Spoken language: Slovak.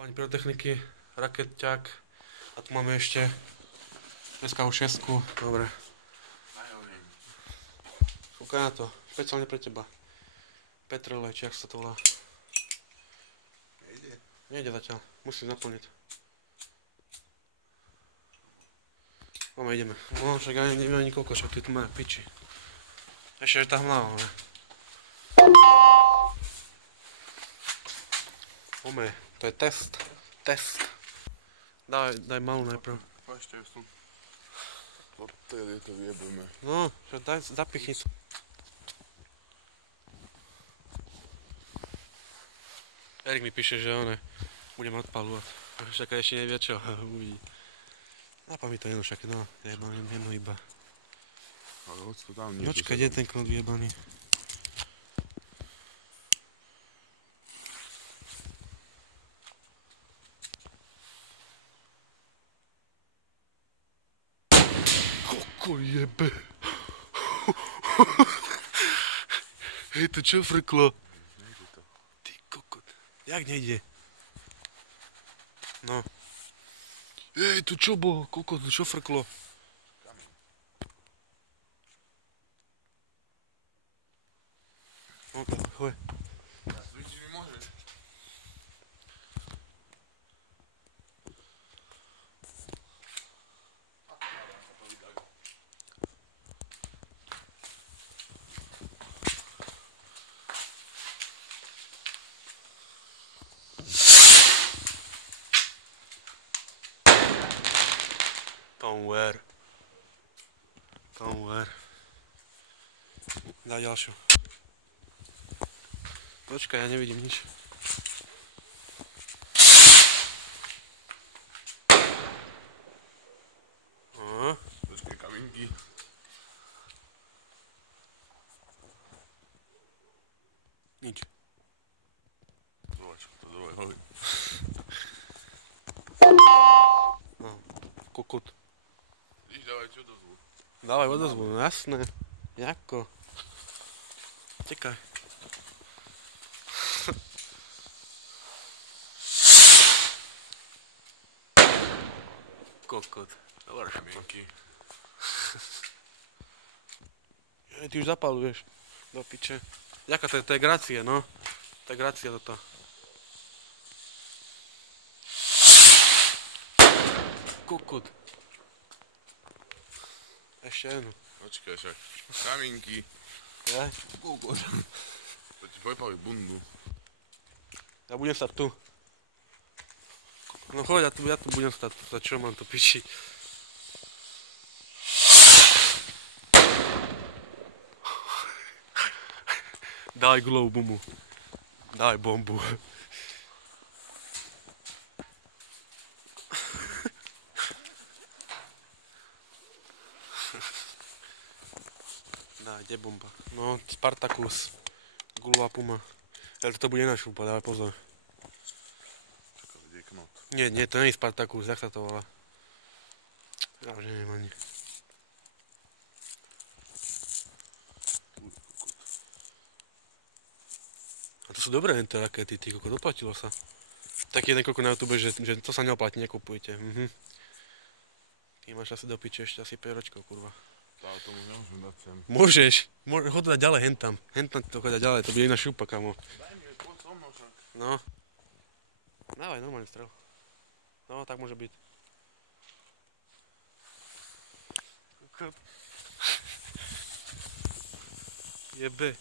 Pyrotechniky, rakeťák a tu máme ešte SK6, dobre. Kúkaj na to, špeciálne pre teba. Petrele, či jak sa to volá. Nejde zatiaľ, musíš naplniť. Máme, ideme. No však ja neviem ani koľko, však ty tu máme piči. Ešte je tá hmla, ale. Ome, to je test. Test. Daj malú najprv. Ešte som. Odtedy to vyjebeme. No, daj, zapichni to. Erik mi píše, že budem odpaľovať. Však ešte nevie čo, uvidí. Nápad mi to jedno, však no, jedno iba. Ale hoď to tam niečo. Počkaj, kde je ten knot vyjebaný? Koko jebe. Hej, to čo frklo? Nejde to. Ty kokot. Jak nejde? No. Hej, to čo bolo? Kokot, čo frklo? No, choj. Ja svičiť mi môžeš. Don't wear. Daj ďalšiu. Počkaj, ja nevidím nič. Počkaj, kaminky. Nič. Zlovač, to druhé holi. No, kokot. Víš, dávaj čo dozvu. Dávaj odozvu, no jasné. Jako? Čekaj. Kokot. Dobre, kaminky. Ty už zapaluješ. Do piče. Jaká to je grácia, no. To je grácia toto. Kokot. Ešte jednu. Počkaj však. Kaminky. Jaj. Kokot. To ti pojpali bundu. Ja budem stať tu. No choď, ja tu budem stať. Za čo mám to piči? Daj gulovú bombu. Daj bombu. Daj, kde bomba? No, Spartacus. Gulová puma. Ale toto bude ináč úplne, dávaj pozor. Čakaj, kde je knot. Nie, to nie je Spartacus, jak sa to volá? Ja už neviem ani. A to sú dobré henté rakety, ty koko, doplatilo sa. Taký jeden koko na YouTube, že to sa neoplatí, nekupujte. Ty máš asi do piče ešte asi 5 ročkov, kurva. Ale tomu nemôžem dať sem. Môžeš, ho dať ďalej, hentam. Hentam to dať ďalej, to bude iná šupa, kamo. Daj mi, poď so mnou však. No. Dávaj, normálne strel. No, tak môže byť. Jebe.